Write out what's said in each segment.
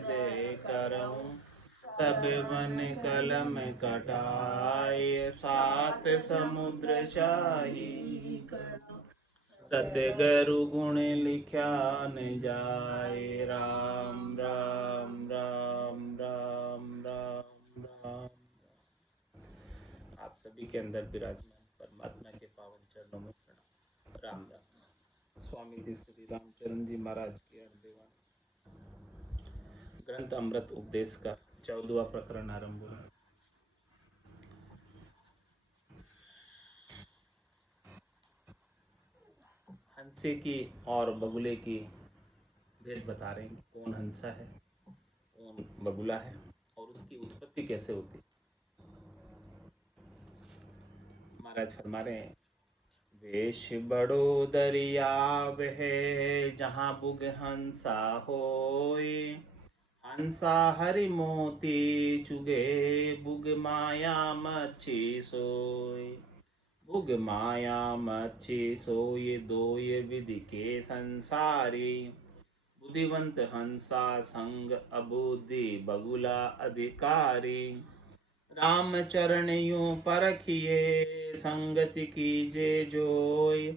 दे करऊं, सब वन कलम कटाए, सात समुद्र शाही करऊं, सतगुरु गुण लिख्या न जाए। राम राम राम राम राम राम। आप सभी के अंदर विराजमान परमात्मा के पावन चरणों में प्रणाम। राम राम। स्वामी जी श्री रामचरण जी महाराज के अर्धेवान ग्रंथ अमृत उपदेश का 14वां प्रकरण आरंभ हुआ। हंसे की और बगुले की भेद बता रहे हैं। कौन हंसा है, कौन बगुला है और उसकी उत्पत्ति कैसे होती। महाराज फरमा रहे हैं, वेश बड़ो दरियाव है, जहाँ बुग हंसा होए, हंसा हरि मोती चुगे, बुग माया मच्छी सोए। बुग माया मच्छी सोए, दोय विधि के संसारी, बुद्धिवंत हंसा संग, अबुद्धि बगुला अधिकारी। राम चरण यूं परखिए, संगति कीजे जोय,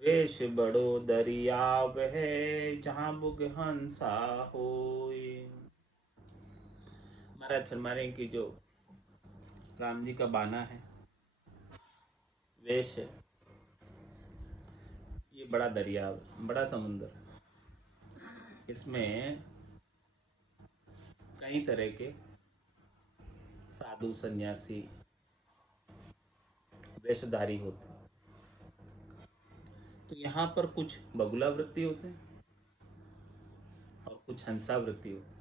वेश बड़ो दरियाव है, जहाँ बुग हंसा होय। महाराज फरमा रहे हैं कि जो राम जी का बाना है, वेश है, ये बड़ा दरिया, बड़ा समुद्र, इसमें कई तरह के साधु सन्यासी वेशधारी होते हैं। तो यहाँ पर कुछ बगुला वृत्ति होते हैं और कुछ हंसा वृत्ति होते हैं।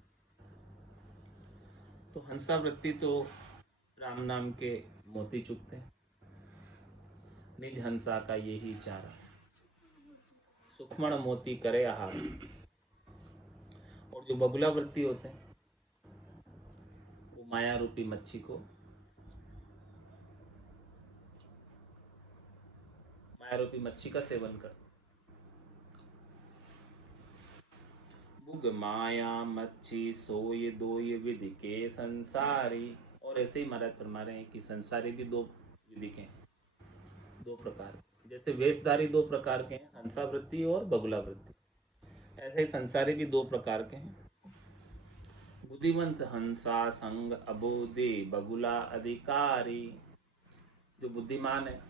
तो हंसा वृत्ति तो राम नाम के मोती चुगते हैं, निज हंसा का यही चारा, सुखमण मोती करे आहार। और जो बगुला वृत्ति होते हैं, वो माया रूपी मच्छी को, माया रूपी मच्छी का सेवन करते। बुग माया मच्छी सोय, दोय विधि के संसारी। और ऐसे ही महाराज फरमा रहे हैं कि संसारी भी दो विधि के हैं, दो प्रकार के। जैसे वेशधारी दो प्रकार के हैं, हंसा वृत्ति और बगुला वृत्ति, ऐसे ही संसारी भी दो प्रकार के हैं। बुद्धिवंत हंसा संग, अबुद्धि बगुला अधिकारी। जो बुद्धिमान है,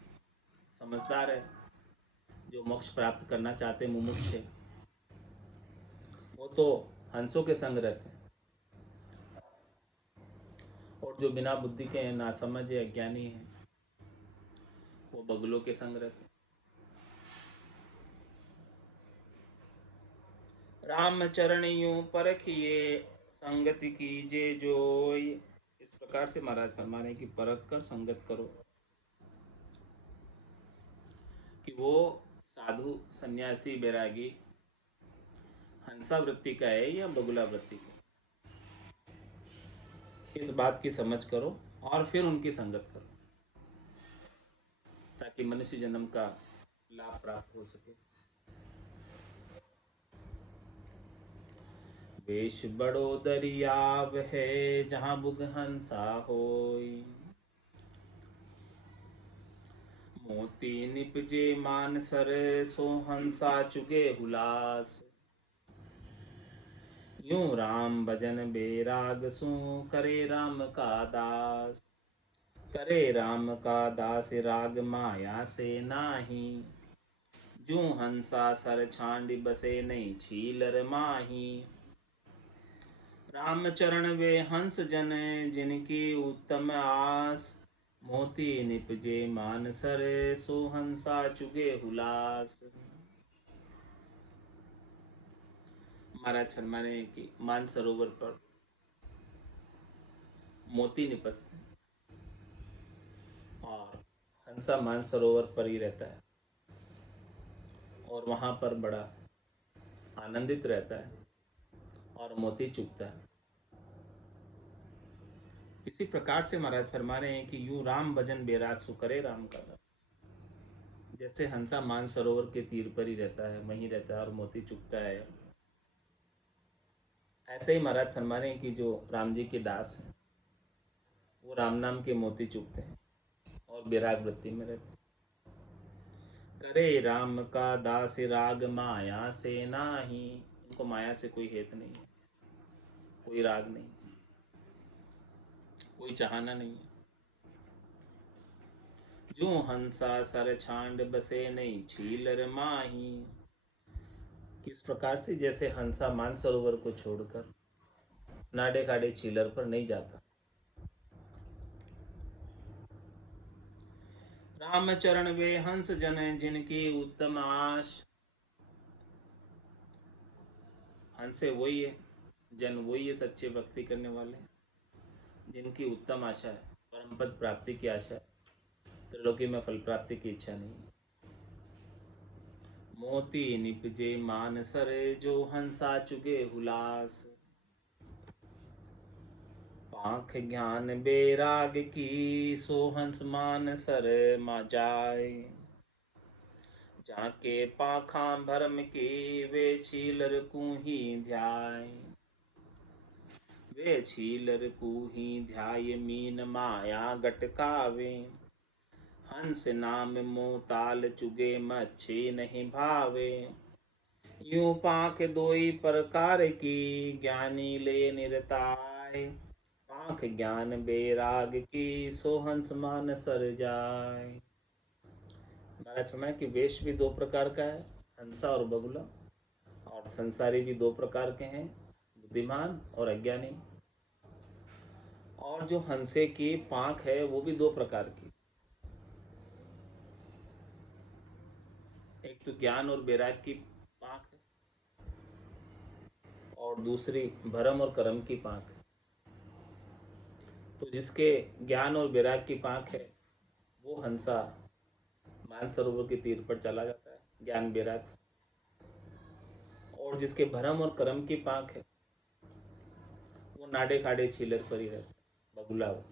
समझदार है, जो मोक्ष प्राप्त करना चाहते हैं, मुमुक्ष है, वो तो हंसों के संग रहते हैं। और जो बिना बुद्धि के हैं, नासमझ है, अज्ञानी है, वो बगुलों के संग रहते हैं। राम चरण यूं परखिए, संगति कीजे जोय। इस प्रकार से महाराज फरमा रहे हैं कि परख कर संगत करो, कि वो साधु सन्यासी बैरागी हंसा वृत्ति का है या बगुला वृत्ति का, इस बात की समझ करो और फिर उनकी संगत करो, ताकि मनुष्य जन्म का लाभ प्राप्त हो सके। वेश बड़ो दरियाव है, जहाँ बुग हंसा होय, मोती निपजे मानसर, सो हंसा चुगे हुलास। यूं राम भजन बेराग सु, करे राम का दास। करे राम का दास, राग माया से नाही, जूं हंसा सर छांड, बसे नहीं छीलर माही। राम चरण वे हंस जन, जिनकी उत्तम आस, मोती निपजे मानसर, सो हंसा चुगे हुलास। महाराज फरमा रहे हैं कि मानसरोवर पर मोती निपसते हैं और हंसा मानसरोवर पर ही रहता है और वहां पर बड़ा आनंदित रहता है और मोती चुगता है। इसी प्रकार से महाराज फरमा रहे हैं कि यूं राम भजन बेराग सु, करे राम का दास। जैसे हंसा मानसरोवर के तीर पर ही रहता है, वहीं रहता है और मोती चुगता है, ऐसे ही महाराज फरमा रहे हैं कि जो राम जी के दास हैं वो राम नाम के मोती चुगते हैं और विराग वृत्ति में रहते हैं। करे राम का दास राग माया से नाही, उनको माया से कोई हेत नहीं है, कोई राग नहीं, कोई चाहना नहीं है। जो हंसा सर छांड बसे नहीं छीलर माही, किस प्रकार से जैसे हंसा मानसरोवर को छोड़कर नाडे खाड़े छीलर पर नहीं जाता। रामचरण वे हंस जन जिनकी उत्तम आश, हंसे वही है, जन वही है सच्चे भक्ति करने वाले जिनकी उत्तम आशा है, परम पद प्राप्ति की आशा है, त्रिलोकी में फल प्राप्ति की इच्छा नहीं है। मोती निपजे मान सरे जो हंसा चुगे हुलास, पाख ज्ञान बेराग की सो हंस मान सर मा जाए, जाके पाखा भरम की वे छीलर को ही ध्याय, वे छीलर को ही ध्याय मीन माया गटकावे, हंस नाम मोताल चुगे मच्छी नहीं भावे, यूं पाख दोई प्रकार की ज्ञानी ले निरताय, पाख ज्ञान बेराग की सो हंस मान सर जाय। महाराज फरमाया कि वेश भी दो प्रकार का है, हंसा और बगुला, और संसारी भी दो प्रकार के हैं, बुद्धिमान और अज्ञानी। और जो हंसे की पांख है वो भी दो प्रकार की, एक तो ज्ञान और बैराग की पांख है और दूसरी भरम और कर्म की पांख है। तो जिसके ज्ञान और बैराग की पांख है वो हंसा मानसरोवर के तीर पर चला जाता है ज्ञान बैराग से, और जिसके भरम और कर्म की पांख है वो नाडे खाड़े छीलर पर ही रहता है, बगुला हो।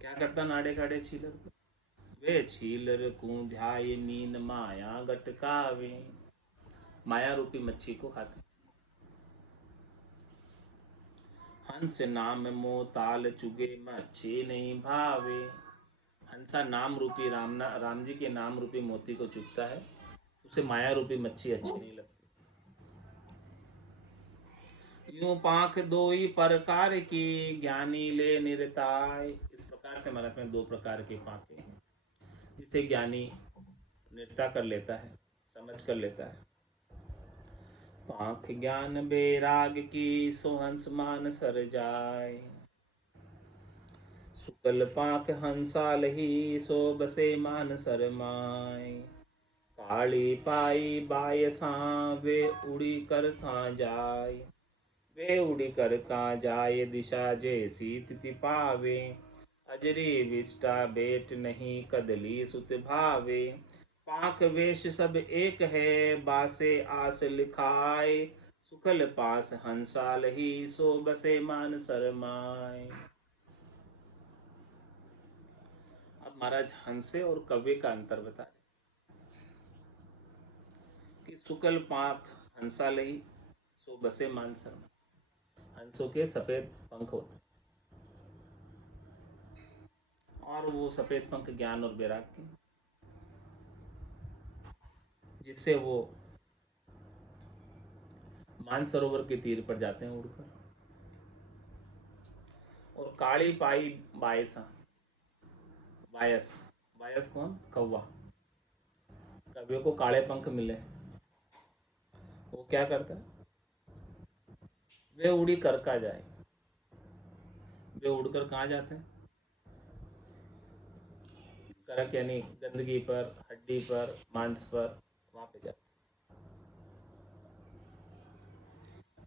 क्या करता नाडे खाड़े छीलर पर? वे छीलर को ध्याय मीन माया गटकावे, माया रूपी मच्छी को खाते। हंस नाम मोताल चुगे मच्छी नहीं भावे, हंसा नाम रूपी राम जी के नाम रूपी मोती को चुगता है, उसे माया रूपी मच्छी अच्छी नहीं लगती। यूं पांख दोई प्रकार की ज्ञानी ले निरताय, इस प्रकार से महाराज में दो प्रकार की पांखें हैं जिसे ज्ञानी निर्ता कर लेता है, समझ कर लेता है। पांख ज्ञान बेराग की सो हंस मान सर जाय, सुकल पांख हंसाल ही सो बसे मान सर माय, काली पाई बायसा वे उड़ी कर कहाँ जाय, वे उड़ी कर कहाँ जाय दिशा जैसी तिथि पावे, अजरी विष्टा बेट नहीं कदली सुत भावे, पाक वेश सब एक है बासे आस लिखाए, सुकल पास हंसाल ही सो बसे मान सरमाए। अब महाराज हंसे और कव्वे का अंतर बता रहे कि सुकल पाक हंसाल ही सो बसे मान सरमा, हंसों के सफेद पंख होते और वो सफेद पंख ज्ञान और बैराग के, जिससे वो मानसरोवर के तीर पर जाते हैं उड़कर। और काली पाई बायसा, बायस, बायस कौन? कौवा। कौवे को काले पंख मिले, वो क्या करता है? वे उड़ी कर का जाए, वे उड़कर कहाँ जाते हैं? करक यानी गंदगी पर, हड्डी पर, मांस पर, वहां पे जाते।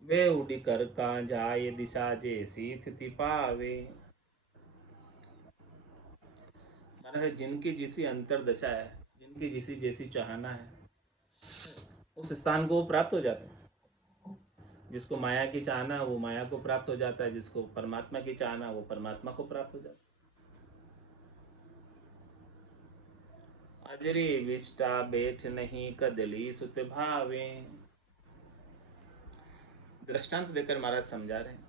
वे उड़ी कर कहाँ जाए दिशा जैसी स्थिति पावे, माना जिनकी जिसी अंतरदशा है, जिनकी जिसी जैसी चाहना है, उस स्थान को वो प्राप्त हो जाते हैं। जिसको माया की चाहना है वो माया को प्राप्त हो जाता है, जिसको परमात्मा की चाहना है वो परमात्मा को प्राप्त हो जाता है। अजरी विष्टा बैठ नहीं कदली सुत भावे। दृष्टांत देकर महाराज समझा रहे हैं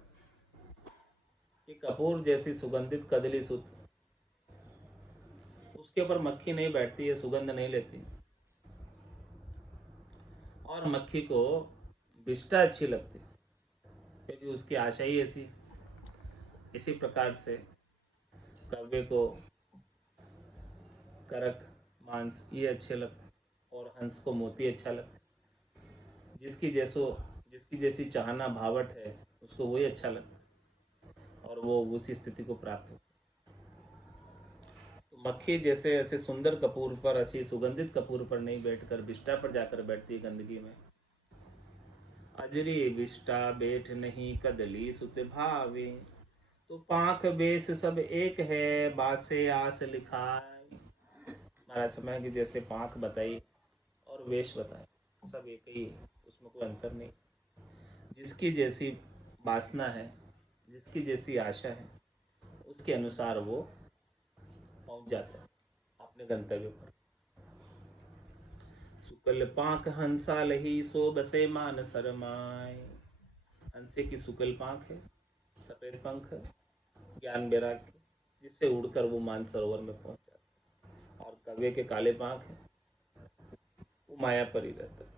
कि कपूर जैसी सुगंधित कदली सुत, उसके ऊपर मक्खी नहीं बैठती है, सुगंध नहीं लेती, और मक्खी को विष्टा अच्छी लगती क्योंकि उसकी आशा ही ऐसी। इसी प्रकार से कव्वे को करक मांस ये अच्छे लगते, और हंस को मोती अच्छा लगता। जिसकी जैसी चाहना भावट है उसको वही अच्छा लगता, और वो उसी स्थिति को प्राप्त होता। तो मक्खी जैसे ऐसे सुंदर कपूर पर, अच्छी सुगंधित कपूर पर नहीं बैठकर विष्टा पर जाकर बैठती है गंदगी में। अजरी विष्टा बैठ नहीं कदली सुत भावे। तो पांख बेस सब एक है, बासे आस लिखाए। महाराज समय की जैसे पांख बताई और वेश बताए, सब एक ही है, उसमें कोई अंतर नहीं। जिसकी जैसी वासना है, जिसकी जैसी आशा है, उसके अनुसार वो पहुंच जाता है अपने गंतव्य पर। सुकल पांख हंसा लही सो बसे मान शरमाए। हंसे की सुकल पांख है, सफेद पंख है, ज्ञान वैराग्य, जिससे उड़कर वो मानसरोवर में पहुंच जाता है। और कव्य के काले पांख है, वो माया पर ही रहता है।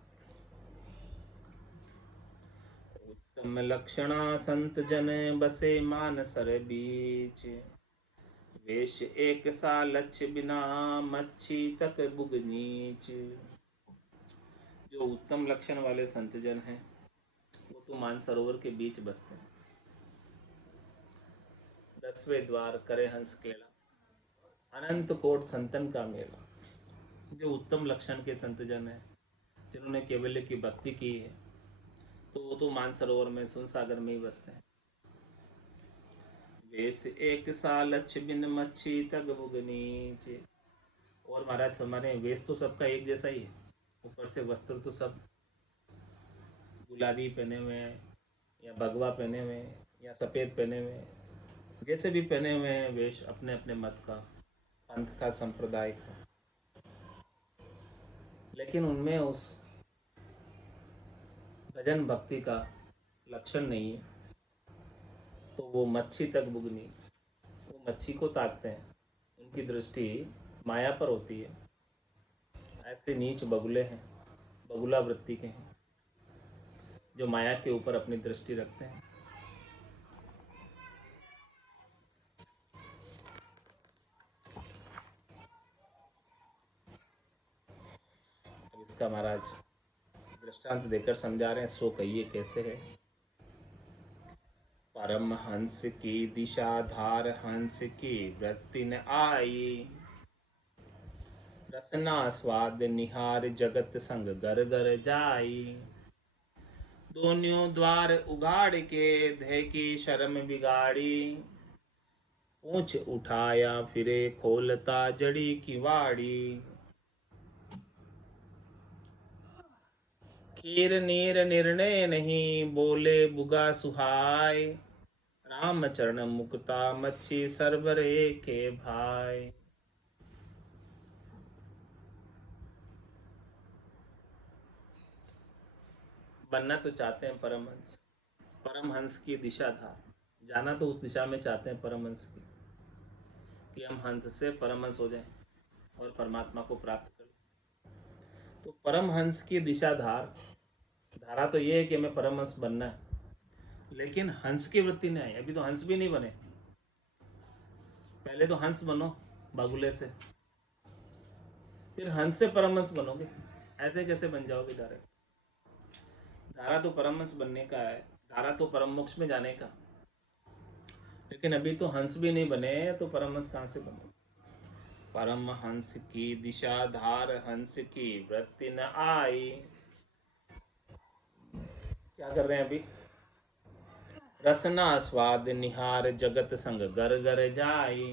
उत्तम लक्षणा संत जन बसे मानसर बीच। वेश एक सा लक्ष्य बिना मच्छी तक बुग नीच। जो उत्तम लक्षण वाले संत जन हैं वो तो मानसरोवर के बीच बसते हैं। 10वें द्वार करे हंस केला, अनंत कोट संतन का मेला। जो उत्तम लक्षण के संत जन हैं, जिन्होंने केवल्य की भक्ति की है, तो वो तो मानसरोवर में, सुन सागर में ही बसते हैं। वेश एक सा लक्ष्य बिन मच्छी तक बुग नीच। और महाराज हमारे वेश तो सबका एक जैसा ही है, ऊपर से वस्त्र तो सब गुलाबी पहने हुए हैं, या भगवा पहने हुए हैं, या सफ़ेद पहने हुए हैं, जैसे भी पहने हुए हैं वेश अपने अपने मत का, पंथ का, संप्रदाय का, लेकिन उनमें उस भजन भक्ति का लक्षण नहीं है। तो वो मच्छी तक बुग नीच, वो मच्छी को ताकते हैं, उनकी दृष्टि माया पर होती है। ऐसे नीच बगुले हैं, बगुला वृत्ति के हैं, जो माया के ऊपर अपनी दृष्टि रखते हैं। अब इसका महाराज दृष्टांत देकर समझा रहे हैं, सो कहिए कैसे है। परम हंस की दिशा धार हंस की वृत्ति न आई। रसना स्वाद निहार जगत संग गर गर जाई। दोन्यों द्वार उगाड़ के धय की शर्म बिगाड़ी। पूछ उठाया फिरे खोलता जड़ी की वाड़ी। खीर नीर निर्णय नहीं बोले बुगा सुहाय। राम चरण मुक्ता मच्छी सरबरे के भाई। बनना तो चाहते हैं परमहंस, परमहंस की दिशा धार, जाना तो उस दिशा में चाहते हैं परमहंस की, कि हम हंस से परमहंस हो जाएं और परमात्मा को प्राप्त करें। तो परमहंस की दिशा धार, धारा तो ये है कि हमें परमहंस बनना है, लेकिन हंस की वृत्ति नहीं आई। अभी तो हंस भी नहीं बने, पहले तो हंस बनो बगुले से, फिर हंस से परमहंस बनोगे। ऐसे कैसे बन जाओगे डायरेक्ट? धारा तो परमहंस बनने का है, धारा तो परम मोक्ष में जाने का, लेकिन अभी तो हंस भी नहीं बने, तो परमहंस कहाँ से बनो? परम हंस की दिशा धार हंस की वृत्ति न आई। क्या कर रहे हैं अभी? रसना स्वाद निहार जगत संग गर गर जाई।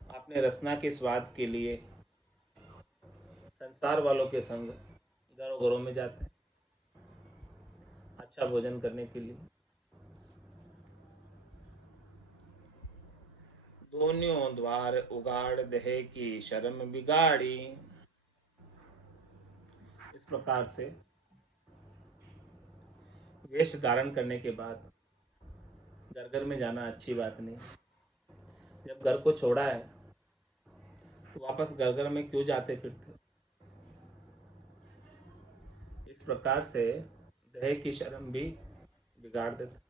आपने रसना के स्वाद के लिए संसार वालों के संग घरों घरों में जाते हैं, अच्छा भोजन करने के लिए। दोनों द्वार उगाड़ दहे की शर्म बिगाड़ी। इस प्रकार से वेश धारण करने के बाद घर घर में जाना अच्छी बात नहीं। जब घर को छोड़ा है तो वापस घर घर में क्यों जाते फिरते। इस प्रकार से दहे की शर्म भी बिगाड़ देता।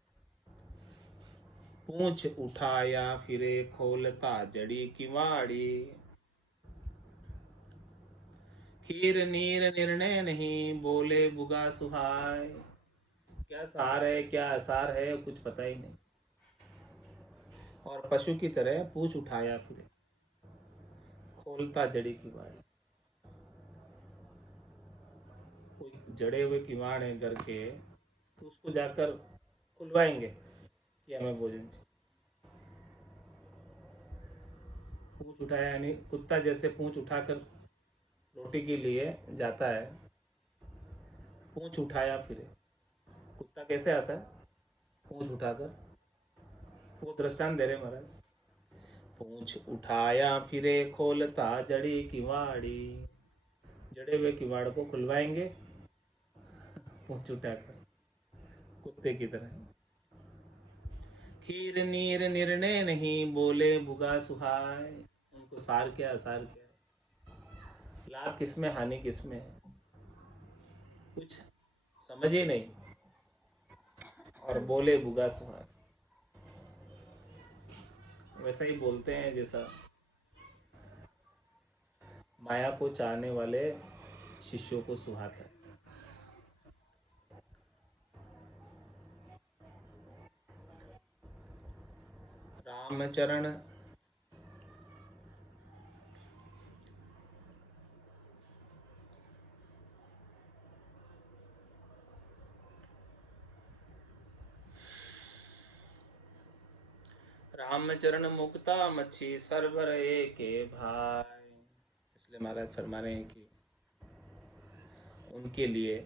पूंछ उठाया फिरे खोलता जड़ी किवाड़ी। खीर नीर निर्णय नहीं बोले बुगा सुहाय। क्या सार है क्या असार है कुछ पता ही नहीं। और पशु की तरह पूंछ उठाया फिरे खोलता जड़ी किवाड़ी। कोई जड़े हुए किवाड़ है घर के तो उसको जाकर खुलवाएंगे कि हमें भोजन चाहिए। पूंछ उठाया यानी कुत्ता जैसे पूंछ उठाकर रोटी के लिए जाता है। पूंछ उठाया फिरे। कुत्ता कैसे आता है पूंछ उठाकर। वो दृष्टांत दे रहे महाराज। पूंछ उठाया फिरे खोलता जड़ी किवाड़ी। जड़े हुए किवाड़ को खुलवाएंगे पूंछ उठाकर कुत्ते की तरह। खीर नीर निर्णय नहीं बोले भुगा सुहाय। उनको सार क्या असार क्या है, लाभ किसमें हानि किसमें है, कुछ समझ ही नहीं। और बोले भुगा सुहाय। वैसा ही बोलते हैं जैसा माया को चाहने वाले शिष्यों को सुहाता है। रामचरण रामचरण मुक्ता मच्छी सरवर के भाई। इसलिए महाराज फरमा रहे हैं कि उनके लिए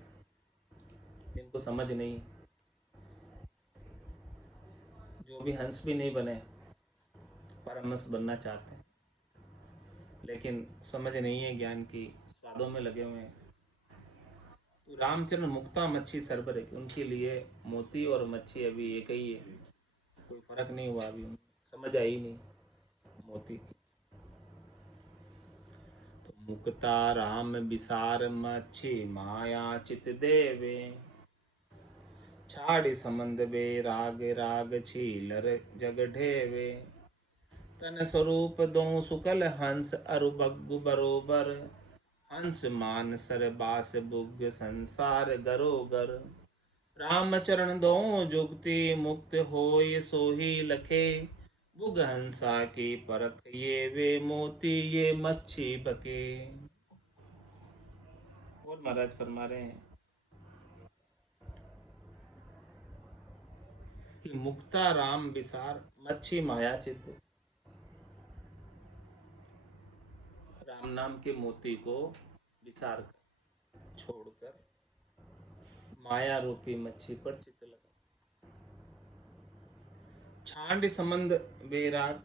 जिनको समझ नहीं, जो भी हंस भी नहीं बने परमहंस बनना चाहते हैं लेकिन समझ नहीं है, ज्ञान की स्वादों में लगे हुए हैं, तो रामचरण मुक्ता मच्छी सरबर है कि उनके लिए मोती और मच्छी अभी एक ही है। कोई फर्क नहीं हुआ अभी, समझ आई नहीं मोती की। तो मुक्ता राम विसार मच्छी माया चित देवे। छाड़ी संबंध बे राग राग छीलर जग ढेवे। तन स्वरूप दो सुकल हंस अरु बग्गु बरोबर। हंस मान सर बास बुग संसार गरोगर। राम चरण दो जुगति मुक्त होय सोही लखे। बुग हंसा की परख ये वे मोती ये मच्छी बके। और महाराज फरमा रहे हैं कि मुक्ता राम विसार मच्छी माया चित। राम नाम के मोती को विसार कर छोड़कर माया रूपी मच्छी पर चित्त लगा। छांड संबंध वैराग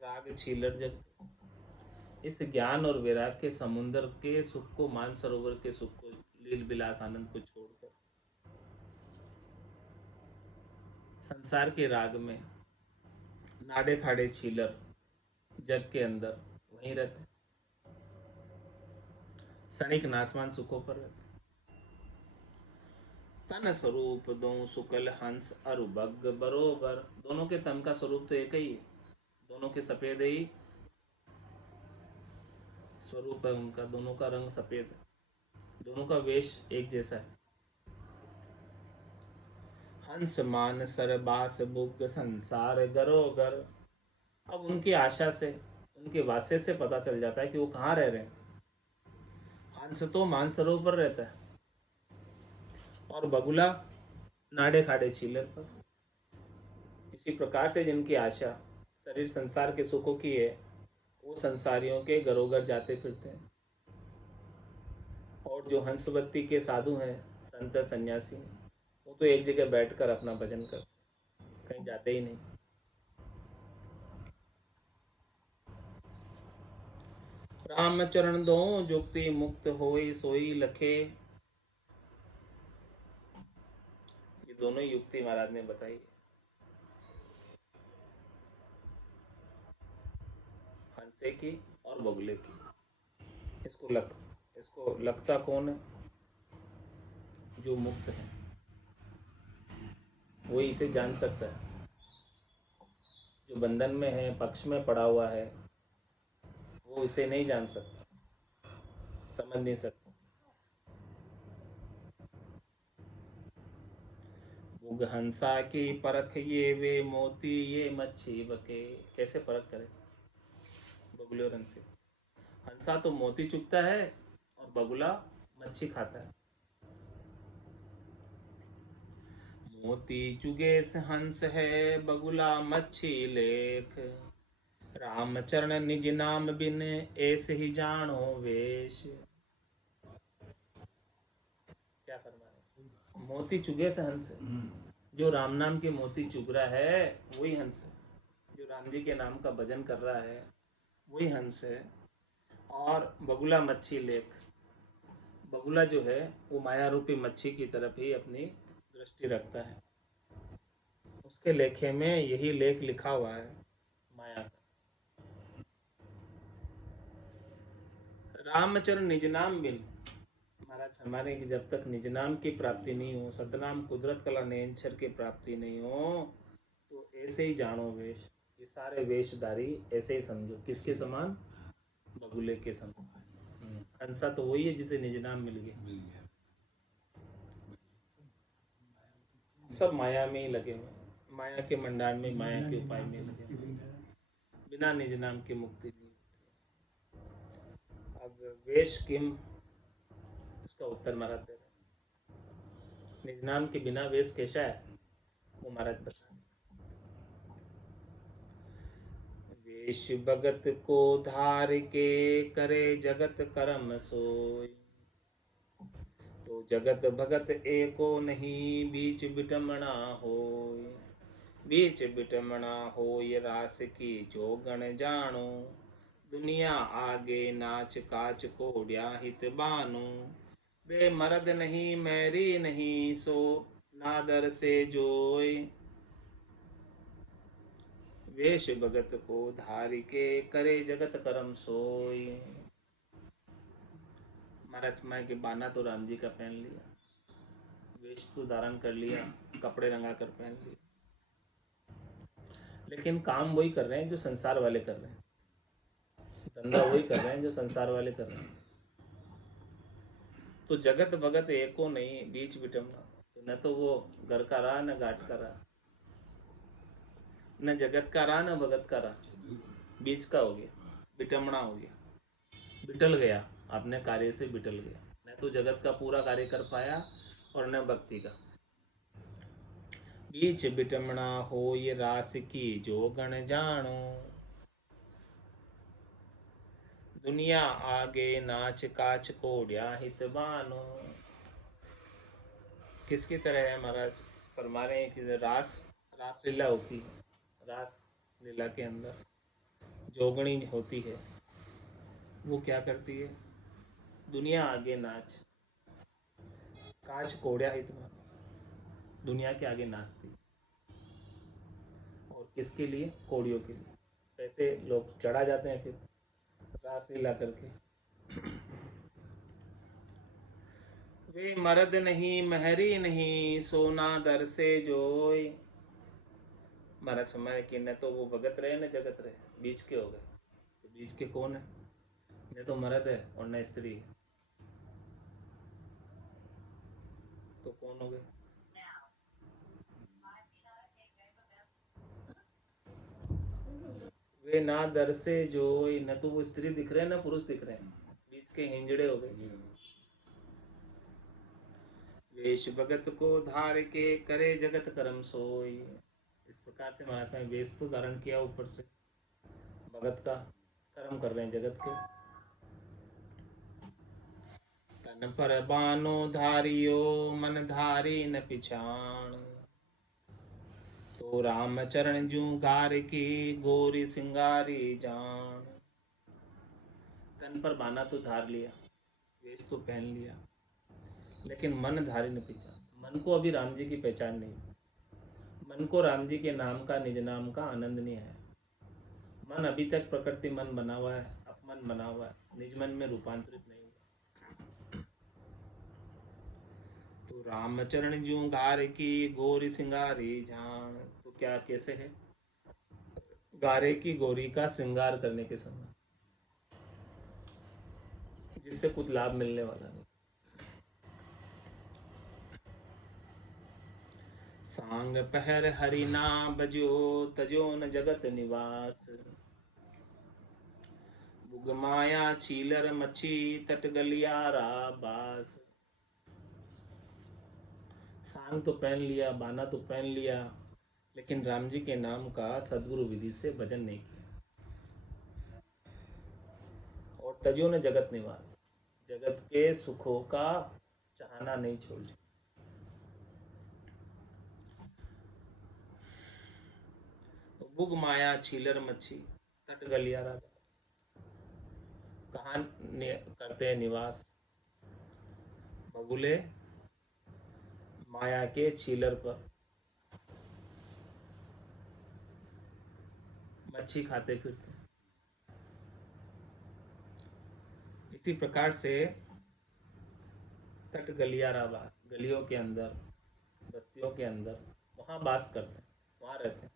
राग छीलर जग। इस ज्ञान और वैराग के समुद्र के सुख को, मानसरोवर के सुख को, लील विलास आनंद को छोड़कर संसार के राग में नाड़े खाड़े छीलर जग के अंदर वहीं रहते, क्षणिक नासवान सुखों पर रहते। तन स्वरूप दो सुकल हंस अरु बग बरोबर। दोनों के तन का स्वरूप तो एक ही है, दोनों के सफेद ही स्वरूप है उनका, दोनों का रंग सफेद है, दोनों का वेश एक जैसा है। हंस मान सर बास बुग संसार गरोगर। अब उनकी आशा से, उनके वास्य से पता चल जाता है कि वो कहाँ रह रहे हैं। हंस तो मानसरोवर पर रहता है और बगुला नाड़े खाड़े छीलर पर। इसी प्रकार से जिनकी आशा शरीर संसार के सुखों की है, वो संसारियों के घरों जाते फिरते हैं। और जो हंसवत्ती के साधु हैं, संत सन्यासी हैं, वो तो एक जगह बैठकर अपना भजन कर, कहीं जाते ही नहीं। राम चरण दो जुक्ति मुक्त होई सोई लखे। ये दोनों युक्ति महाराज ने बताई है। हंसे की और बगुले की। इसको लगता कौन है? जो मुक्त है वही इसे जान सकता है। जो बंधन में है, पक्ष में पड़ा हुआ है, वो इसे नहीं जान सकता, समझ नहीं सकता। भुग हंसा की परख ये वे मोती ये मच्छी बके। कैसे परख करे बगुले और हंसे? हंसा तो मोती चुगता है और बगुला मच्छी खाता है। मोती चुगे से हंस है बगुला मच्छी लेख। राम चरण निज नाम बिन ऐसे ही जानो वेश। क्या फरमा रहे? मोती चुगे से हंस है। जो राम नाम के मोती चुग रहा है वही हंस है। जो राम जी के नाम का भजन कर रहा है वही हंस है। और बगुला मच्छी लेख। बगुला जो है वो माया रूपी मच्छी की तरफ ही अपनी दृष्टि रखता है। उसके लेखे में यही लेख लिखा हुआ है माया का। रामचरण निज नाम बिन। महाराज फरमाने कि जब तक निज नाम की प्राप्ति नहीं हो, सतनाम कुदरत कला नयनछर की प्राप्ति नहीं हो, तो ऐसे ही जानो वेश। ये सारे वेशधारी ऐसे ही समझो। किसके समान? बगुले के समान। हंसा तो वही है जिसे निज नाम मिल गया। सब माया में ही लगे हुए, माया के मंडार में, माया के उपाय में लगे हुए। बिना निज नाम की मुक्ति नहीं। अब वेश किम, इसका उत्तर महाराज दे रहे। निज नाम के बिना वेश कैसा है वो महाराज बता। वेश भगत को धार के करे जगत कर्म सोई। तो जगत भगत एको नहीं बीच बिटमणा होय। बीच बिटमणा होय रास की जो गण जानो। दुनिया आगे नाच काच कोड्या हित बानो। वे मरद नहीं मैरी नहीं सो नादर से जोय। वेश भगत को धारी के करे जगत कर्म सोय। महाराज माँ के बाना तो राम जी का पहन लिया, वेश तो धारण कर लिया, कपड़े रंगा कर पहन लिए, लेकिन काम वही कर रहे हैं जो संसार वाले कर रहे हैं। धंधा वही कर रहे हैं जो संसार वाले कर रहे हैं। तो जगत भगत एको नहीं बीच बिटमना। तो न तो वो घर का रहा न घाट का रहा, न जगत का रहा न भगत का रहा, बीच का हो गया, बिटमना हो गया, बिटल गया, अपने कार्य से बिटल गया। न तो जगत का पूरा कार्य कर पाया और न भक्ति का। बीच बिटमना हो ये रास की जो गण जानो। दुनिया आगे नाच काच कोड्या हित बानो। किसकी तरह है महाराज? फरमा रहे हैं कि रास लीला होती है। रास लीला के अंदर जोगणी होती है, वो क्या करती है? दुनिया आगे नाच काच कोड्या हित बानो। दुनिया के आगे नाचती। और किसके लिए? कोड़ियों के लिए। पैसे लोग चढ़ा जाते हैं फिर रासलीला करके। वे मर्द नहीं महरी नहीं सोना दर से जोय। महाराज समय कि न तो वो भगत रहे न जगत रहे, बीच के हो गए। तो बीच के कौन है? न तो मर्द है और न स्त्री है, तो कौन हो गए? वे ना दर से जोय। न तो वो स्त्री दिख रहे हैं न पुरुष दिख रहे हैं, बीच के हिंजड़े हो गए। वेश भगत को धार के करे जगत कर्म सोई। इस प्रकार से महात्मा वेश तो धारण किया, ऊपर से भगत का कर्म कर रहे हैं जगत के। तन पर बानो धारियो मन धारी न पिछाण। तो राम चरण जू गार की गोरी सिंगारी जान। तन पर बाना तो धार लिया, वेश तो पहन लिया, लेकिन मन धारी न पहचान। मन को अभी राम जी की पहचान नहीं, मन को राम जी के नाम का, निज नाम का आनंद नहीं है। मन अभी तक प्रकृति मन बना हुआ है, अपमन बना हुआ है, निज मन में रूपांतरित नहीं हुआ। तो रामचरण ज्यों गार की गोरी सिंगारी जान, तो क्या कैसे है? गारे की गोरी का श्रृंगार करने के समय, जिससे कुछ लाभ मिलने वाला नहीं। सांग पहर हरि ना बजो, तजो न जगत निवास। बुग माया छीलर मच्छी, तट गलियारा बास। सांग तो पहन लिया, बाना तो पहन लिया, लेकिन राम जी के नाम का सदगुरु विधि से भजन नहीं किया। और तजो न जगत निवास, जगत के सुखों का चाहना नहीं छोड़ी। तो बुग माया छीलर मच्छी, तट गलियारा बास। कहाँ करते हैं निवास? बगुले माया के छीलर पर मच्छी खाते फिरते। इसी प्रकार से तट गलियारा बास, गलियों के अंदर, बस्तियों के अंदर वहाँ बास करते हैं, वहाँ रहते हैं,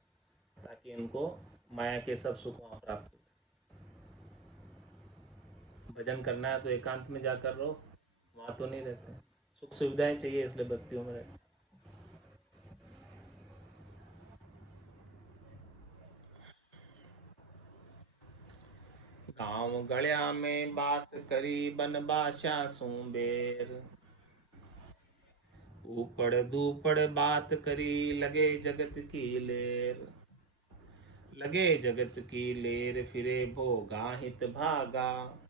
ताकि इनको माया के सब सुख वहाँ प्राप्त हो। भजन करना है तो एकांत में जाकर रहो, वहाँ तो नहीं रहते हैं। सुख सुविधाएं चाहिए इसलिए बस्तियों में रहते हैं। गाँव गड़िया में बास करी, बन बाशा सुबेर। ऊपड़ दूपड़ बात करी, लगे जगत की लेर। लगे जगत की लेर, फिरे भोगा हित भागा।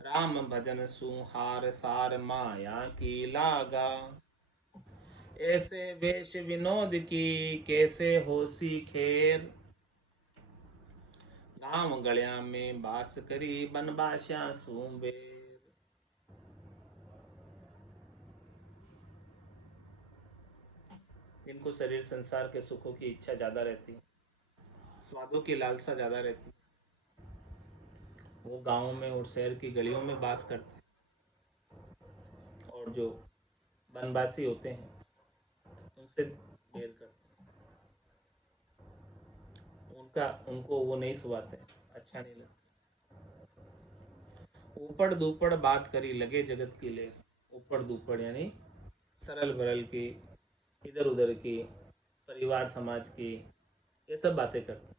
राम भजन सुहार, सार माया की लागा। ऐसे वेश विनोद की, कैसे होसी खेर। गाँव गड़िया में बास करी, बनबाशा सुबेर। इनको शरीर संसार के सुखों की इच्छा ज्यादा रहती है, स्वादों की लालसा ज्यादा रहती है, वो गाँव में और शहर की गलियों में बास करते हैं, और जो बनवासी होते हैं उनसे मेल करते हैं। उनको वो नहीं सुहाते, अच्छा नहीं लगता। ऊपड़ दूपड़ बात करी, लगे जगत की लेर। ऊपड़ दूपड़ यानी सरल बरल की, इधर उधर की, परिवार समाज की, ये सब बातें करते हैं,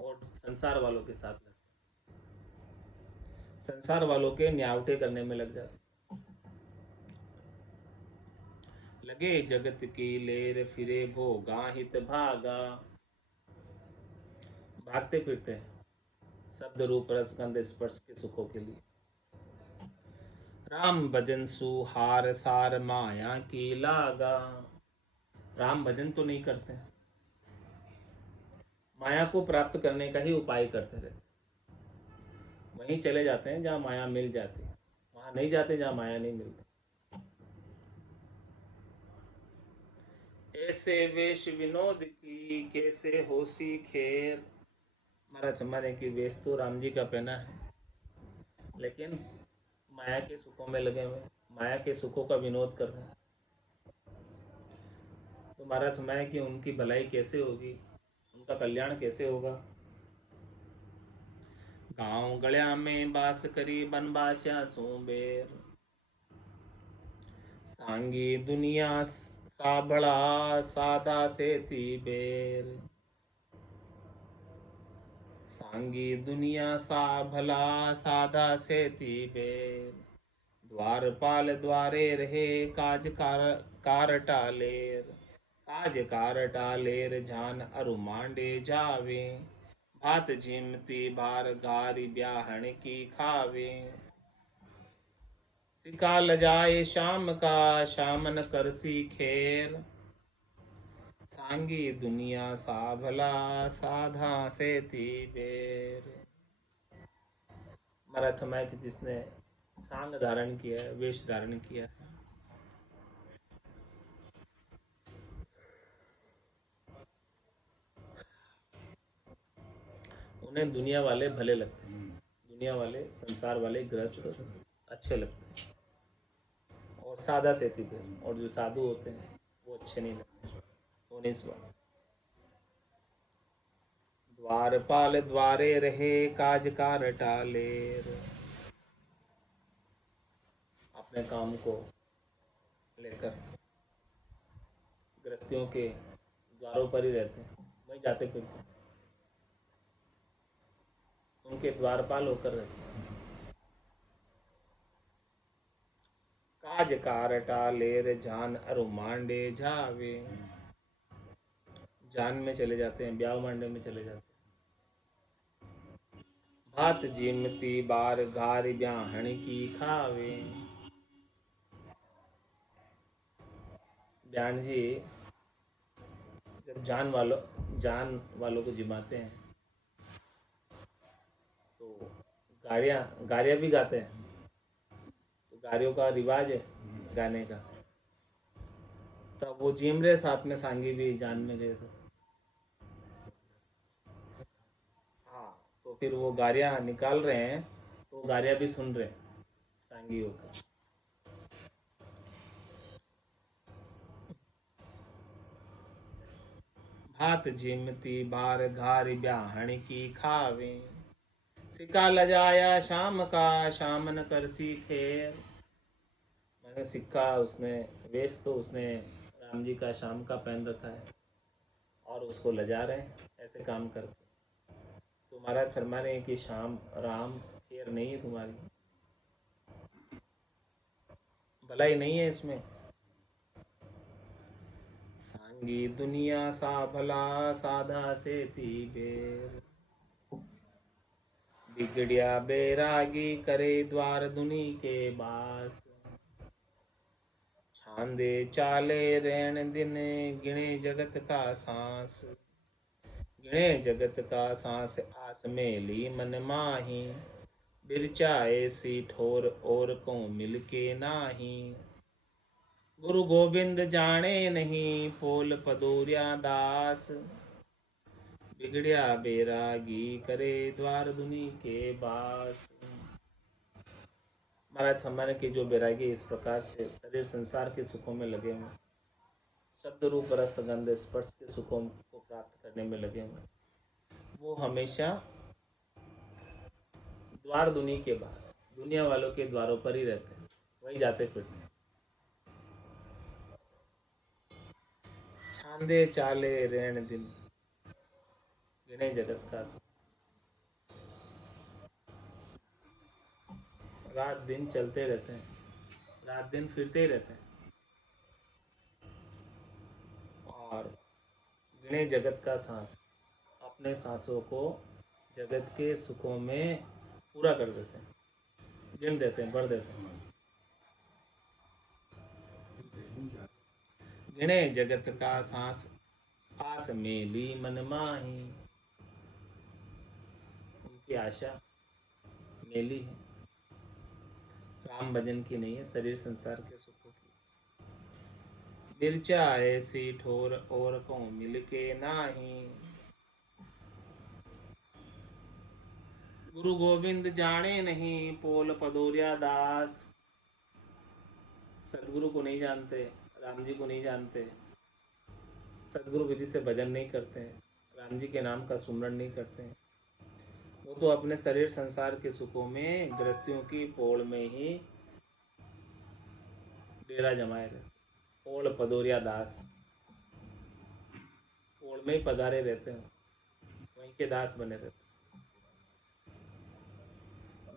और संसार वालों के साथ लगते हैं, संसार वालों के न्यावटे करने में लग जाते। लगे जगत की लेर, फिरे भोगा हित भागा। भागते फिरते हैं शब्द रूप रस गंध स्पर्श के सुखों के लिए। राम भजन सुहार, सार माया की लागा। राम भजन तो नहीं करते हैं, माया को प्राप्त करने का ही उपाय करते रहते, वहीं चले जाते हैं जहाँ माया मिल जाती है, वहां नहीं जाते जहाँ माया नहीं मिलती। ऐसे वेश विनोद की, कैसे होसी खेर। महाराज हमारे की वेश तो राम जी का पहना है, लेकिन माया के सुखों में लगे हुए, माया के सुखों का विनोद कर रहे हैं। तो महाराज हमारे की उनकी भलाई कैसे होगी, उनका कल्याण कैसे होगा? गाँव गड़िया में बास करी, बनबाशा सुबेर। सांगी दुनिया सा बड़ा, सादा से थी बेर। सांगी दुनिया सा भला, सादा से थी बेर। द्वारपाल द्वारे रहे, कार टालेर। काज कार टालेर, जान अरु मांडे जावे। भात जिमती बार, गारी ब्याहण की खावे। सिका लजाए शाम का, शामन करसी खेर। सांगी दुनिया सा भला, साधा से थी बेर। महाराज फरमाया कि जिसने सांग धारण किया है, वेश धारण किया है, उन्हें दुनिया वाले भले लगते हैं। दुनिया वाले, संसार वाले गृहस्थ अच्छे लगते हैं, और सादा सेती पे, और जो साधु होते हैं वो अच्छे नहीं लगते। 19वां। द्वारपाल द्वारे रहे, काज कार टालेर। अपने काम को लेकर गृहस्थियों के द्वारों पर ही रहते हैं, वहीं जाते फिरते हैं, उनके द्वारपाल होकर रहते हैं। काज कार टालेर, जान अरु मांडे जावे। जान में चले जाते हैं, ब्याह मांडे में चले जाते हैं। भात जिमती बार, घार ब्याहण की खावे। ब्याहन जी जब जान वालों को जिमाते हैं तो गारियाँ भी गाते हैं। तो गारियों का रिवाज है गाने का। तब वो जिम रहे, साथ में सांगी भी जान में गए थे। हाँ, तो फिर वो गारियाँ निकाल रहे हैं, तो गारियाँ भी सुन रहे हैं सांगी होकर। भात जिमती बार, घार ब्याहण की खावे। सिक्का लजाया शाम का, शाम न करसी खेर। मैंने सिक्का, उसने वेश तो उसने राम जी का शाम का पहन रखा है, और उसको लजा रहे हैं ऐसे काम करके। तो महाराज फरमा रहे हैं कि शाम राम फेर नहीं है तुम्हारी, भलाई नहीं है इसमें। सांगी दुनिया सा भला, साधा से थी बेर। बिगड़िया बैरागी, करे द्वार दुनी के बास। छांदे चाले रैन दिन, गिणे जगत का सांस। गिणे जगत का सांस, आस मेली मन माही। बिरचा ऐसी ठोर, और को मिलके नाही। गुरु गोविंद जाने नहीं, पोल पदोरिया दास। बिगड़िया बैरागी, करे द्वार दुनी के बास। महाराज हमारे के जो बैरागी इस प्रकार से शरीर संसार के सुखों में लगे हुए, शब्द रूप रस गंध स्पर्श के सुखों को प्राप्त करने में लगे हुए, वो हमेशा द्वार दुनी के पास, दुनिया वालों के द्वारों पर ही रहते हैं, वही जाते फिरते हैं। छांदे चाले रैन दिन, गिने जगत का सांस। रात दिन चलते रहते हैं, रात दिन फिरते ही रहते हैं, और गिने जगत का सांस, अपने सांसों को जगत के सुखों में पूरा कर देते हैं, गिन देते हैं, बढ़ देते हैं। गिने जगत का सांस, आस मेली मन माही। उनकी आशा मेली है, राम भजन की नहीं है, शरीर संसार के सुखों की। बिरचा ऐसी ठोर, और को मिलके नाही। गुरु गोविंद जाने नहीं, पोल पदोरिया दास। सदगुरु को नहीं जानते, राम जी को नहीं जानते, सदगुरु विधि से भजन नहीं करते हैं, राम जी के नाम का सुमरण नहीं करते हैं, वो तो अपने शरीर संसार के सुखों में गृहस्थियों की पोल में ही डेरा जमाए रहते। पोल पदोरिया दास, पोल में ही पधारे रहते हैं, वहीं के दास बने रहते।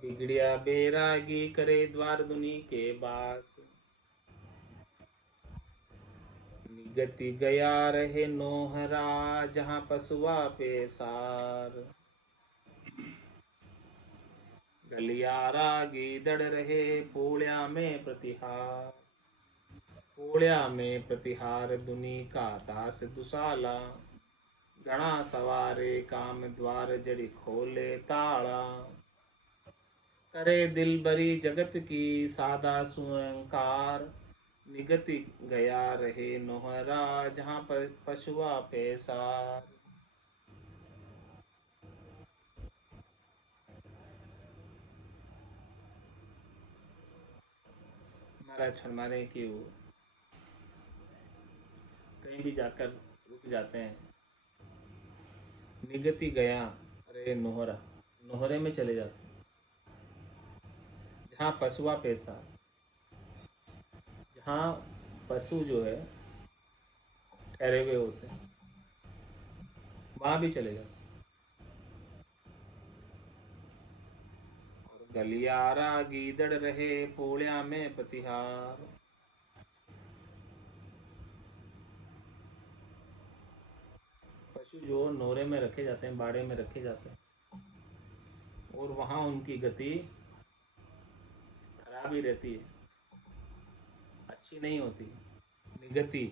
बिगड़िया बैरागी, करे द्वार दुनी के बास। निगति गया रहे नोहरा, जहाँ पशुआ पे सार। गलियारा गीदड़ रहे, पूड़िया में प्रतिहार। पोळ्या में प्रतिहार दुनी का दास दुसाला। घना सवारे काम द्वार जड़ी खोले ताला। करे दिल बरी जगत की सादा सुअंकार। निगति गया रहे नोहरा जहाँ पर पशुआ पैसार। महाराज फरमाने की वो कहीं भी जाकर रुक जाते हैं। निगति गया अरे नोहरा, नोहरे में चले जाते हैं जहाँ पशुआ पैसा, जहाँ पशु जो है ठहरे हुए होते हैं वहाँ भी चले जाते हैं। और गलियारा गीदड़ रहे पोळ्या में प्रतिहार। पशु जो नोरे में रखे जाते हैं, बाड़े में रखे जाते हैं और वहाँ उनकी गति खराब ही रहती है, अच्छी नहीं होती। निगति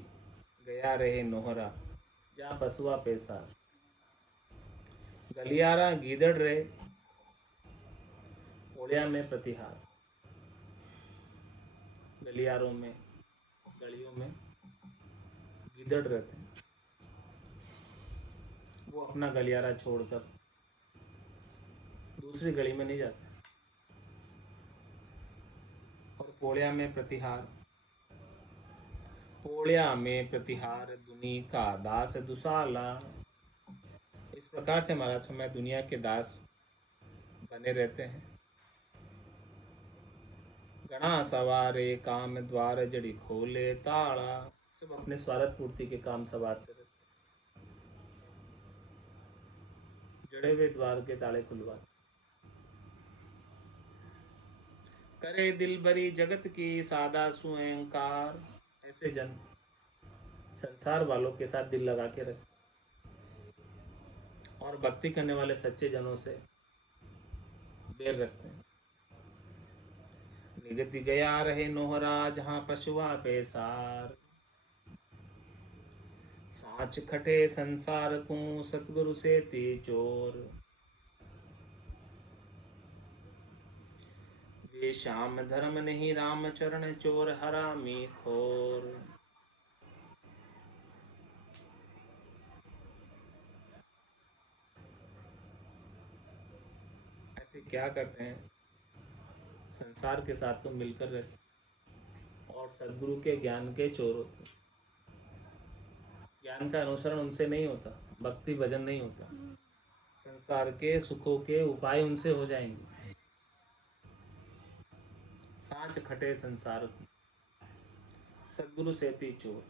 गया रहे नोहरा जहाँ पशुआ पैसा। गलियारा गीदड़ रहे पोळ्या में प्रतिहार। गलियारों में, गलियों में गीदड़ रहते हैं, वो अपना गलियारा छोड़कर दूसरी गली में नहीं जाते। और पोळ्या में प्रतिहार, पोळ्या में प्रतिहार दुनी का दास दुसाला। इस प्रकार से महाराज में दुनिया के दास बने रहते हैं। घना सवारे काम द्वार जड़ी खोले ताला। सब अपने स्वार्थ पूर्ति के काम सवारते रहते हैं, जड़े हुए द्वार के ताले खुलवाते। करे दिल भरी जगत की सादा सुअंकार। ऐसे जन संसार वालों के साथ दिल लगा के रखते और भक्ति करने वाले सच्चे जनों से बैर रखते हैं। निगति गया रहे नोहरा जहाँ पशुआ पैसार। साच खटे संसार को सतगुरु से ती चोर। वे श्याम धर्म नहीं राम चरण चोर हरामी खोर। ऐसे क्या करते हैं, संसार के साथ तो मिलकर रहते और सदगुरु के ज्ञान के चोर होते। ज्ञान का अनुसरण उनसे नहीं होता, भक्ति भजन नहीं होता, संसार के सुखों के उपाय उनसे हो जाएंगे। सांच खटे संसार सदगुरु सेती चोर।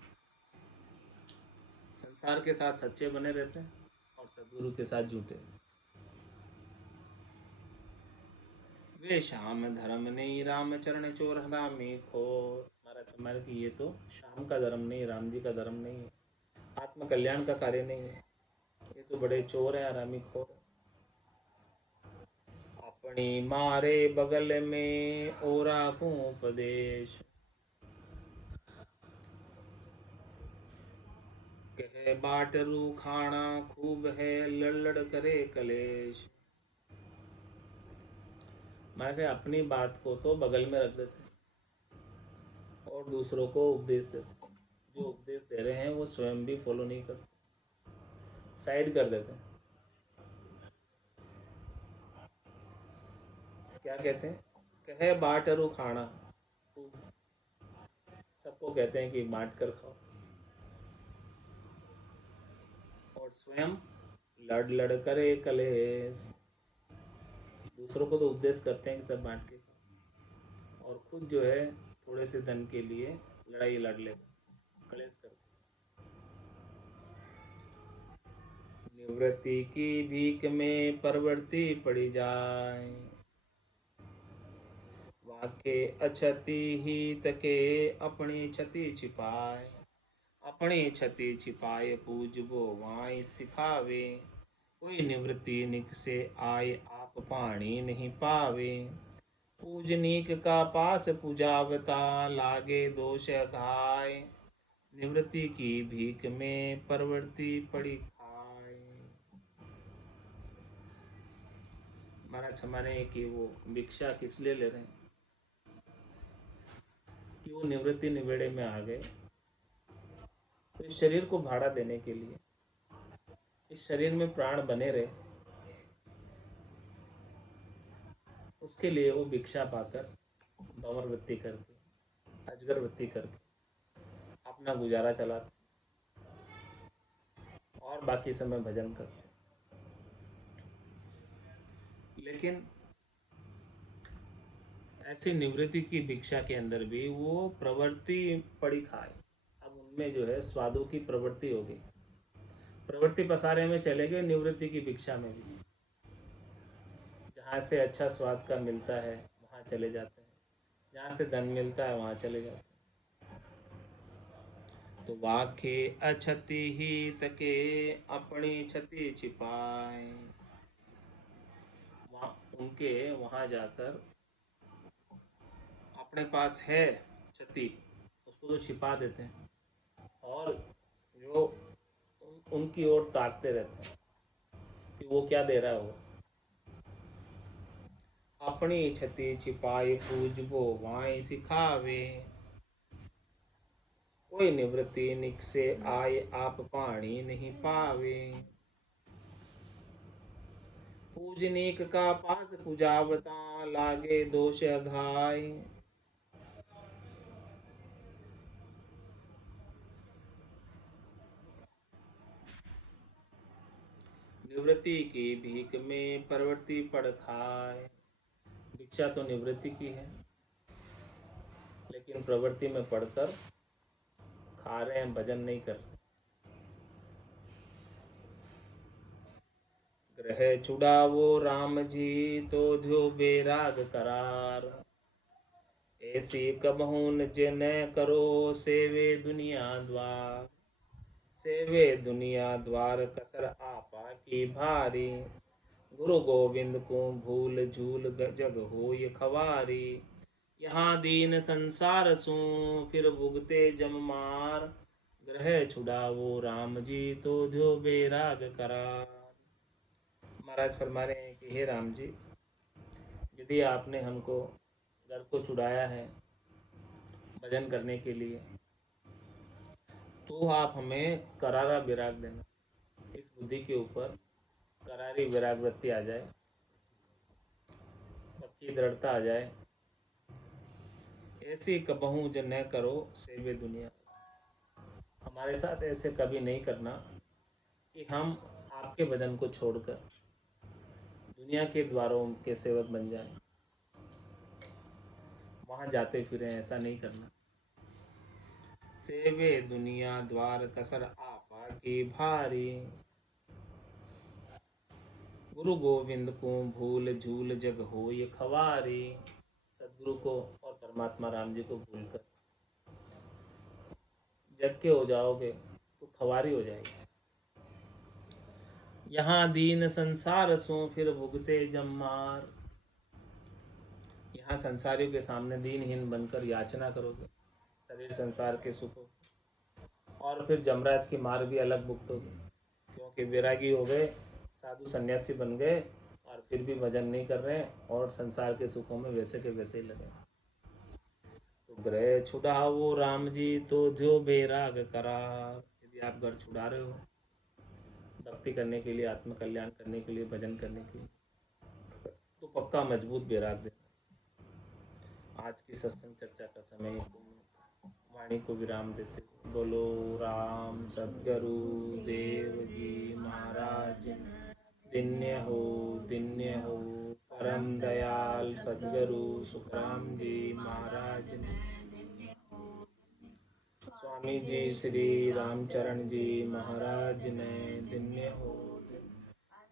संसार के साथ सच्चे बने रहते हैं और सदगुरु के साथ झूठे। वे श्याम धर्म नहीं राम चरण चोर हरामी खोर। हमारा कि ये तो श्याम का धर्म नहीं, राम जी का धर्म नहीं है, आत्म कल्याण का कार्य नहीं है, ये तो बड़े चोर है, हरामी खोर। अपनी मारे बगल में ओरा को उपदेश। कहे बाटरू खाना खूब है लड़ करे कलेश। मैं अपनी बात को तो बगल में रख देते और दूसरों को उपदेश देते। जो उपदेश दे रहे हैं वो स्वयं भी फॉलो नहीं करते, साइड कर देते हैं। क्या कहते हैं, कहे बाटरू खाना, सबको कहते हैं कि बांट कर खाओ और स्वयं लड़ लड़ करे कलेश। दूसरों को तो उपदेश करते हैं कि सब बांट के खाओ और खुद जो है थोड़े से धन के लिए लड़ाई लड़ ले, कलेश करते। निवृत्ति की भीख में परवर्ती पड़ी जाए। वाके अछति ही तके अपनी क्षति छिपाए। अपनी क्षति छिपाए पूजबो वाई सिखावे। कोई निवृत्ति निक से आए आप पानी नहीं पावे। पूजनीक का पास पूजावता, लागे दोष घाय। निवृत्ति की भीख में परवर्ती पड़ी खाए। महाराज हमारे कि वो भिक्षा किस लिए ले रहे हैं कि वो निवृत्ति निवेड़े में आ गए, तो इस शरीर को भाड़ा देने के लिए, इस शरीर में प्राण बने रहे, उसके लिए वो भिक्षा पाकर, भंवर वृत्ति करके, अजगर वृत्ति करके अपना गुजारा चलाते और बाकी समय भजन करते। लेकिन ऐसी निवृत्ति की भिक्षा के अंदर भी वो प्रवृत्ति पड़ी खाए। अब उनमें जो है स्वादों की प्रवृत्ति हो गई, प्रवृत्ति पसारे में चले गए, निवृत्ति की भिक्षा में भी जहाँ से अच्छा स्वाद का मिलता है वहाँ चले जाते हैं, जहाँ से धन मिलता है वहाँ चले जाते हैं। तो वाके अछति ही तके अपनी क्षति छिपाए। वहाँ उनके वहाँ जाकर अपने पास है क्षति, उसको तो छिपा देते हैं और जो उनकी ओर ताकते रहते हैं कि वो क्या दे रहा है। वो अपनी क्षति छिपाए पूजबो वाई सिखावे। कोई निवृत्ति निक से आए आप पानी नहीं पावे। पूजनीक का पास पूजावता, लागे दोष घाय। निवृत्ति की भीख में प्रवृत्ति पड़ खाए। भिक्षा तो निवृत्ति की है, लेकिन प्रवृत्ति में पढ़कर खा रहे हैं, भजन नहीं कर रहे। ग्रह छुड़ावो राम जी तो ध्यो बेराग करार। ऐसी कबहून जिन करो सेवे दुनिया द्वार। सेवे दुनिया द्वार कसर आपा की भारी। गुरु गोविंद को भूल झूल जग होय खवारी। यहाँ दीन संसार सू फिर भुगते जम मार। ग्रह छुड़ावो राम जी तो ध्यो बेराग करार। महाराज फरमा रहे हैं कि हे राम जी, यदि आपने हमको घर को छुड़ाया है भजन करने के लिए, तो आप हमें करारा विराग देना। इस बुद्धि के ऊपर करारी विराग वृत्ति आ जाए, पक्की दृढ़ता आ जाए। ऐसी कबहू जो न करो सेवे दुनिया। हमारे साथ ऐसे कभी नहीं करना कि हम आपके भजन को छोड़कर दुनिया के द्वारों के सेवक बन जाएं, वहां जाते फिरें। ऐसा नहीं करना। सेवे दुनिया द्वार कसर आपा की भारी। गुरु गोविंद को भूल झूल जग होय खवारी। सदगुरु को और परमात्मा राम जी को भूलकर जग के हो जाओगे तो खवारी हो जाएगी। यहाँ दीन संसार सो फिर भुगते जम्मार। यहाँ संसारियों के सामने दीनहीन बनकर याचना करोगे शरीर संसार के सुखों, और फिर जमराज की मार भी अलग भुगतोगे, क्योंकि वैरागी हो गए, साधु सन्यासी बन गए और फिर भी भजन नहीं कर रहे हैं और संसार के सुखों में वैसे के वैसे ही लगे। तो ग्रह छुड़ाओ राम जी तो ध्यो बेराग करार। यदि आप घर छुड़ा रहे हो भक्ति करने के लिए, आत्मकल्याण करने के लिए, भजन करने के लिए, तो पक्का मजबूत बेराग देना। आज की सत्संग चर्चा का समय वाणी को विराम देते बोलो राम सद्गुरु देव जी महाराज। दिन्य हो परम दयाल सद्गुरु सुखराम जी महाराज। स्वामी जी श्री रामचरण जी महाराज ने दिन्य हो।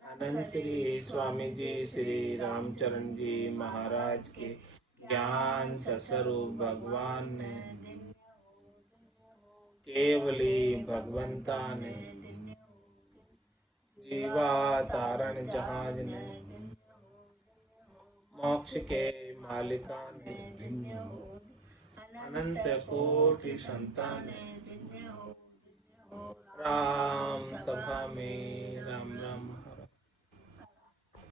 आनंद श्री स्वामी जी श्री रामचरण जी महाराज के ज्ञान स्वरूप भगवान ने, केवली भगवंता ने, जीवा तारण जहाज ने, मोक्ष के मालिकान जिन्हें हो अनंत कोटि संतान जिन्हें हो राम सभा में राम राम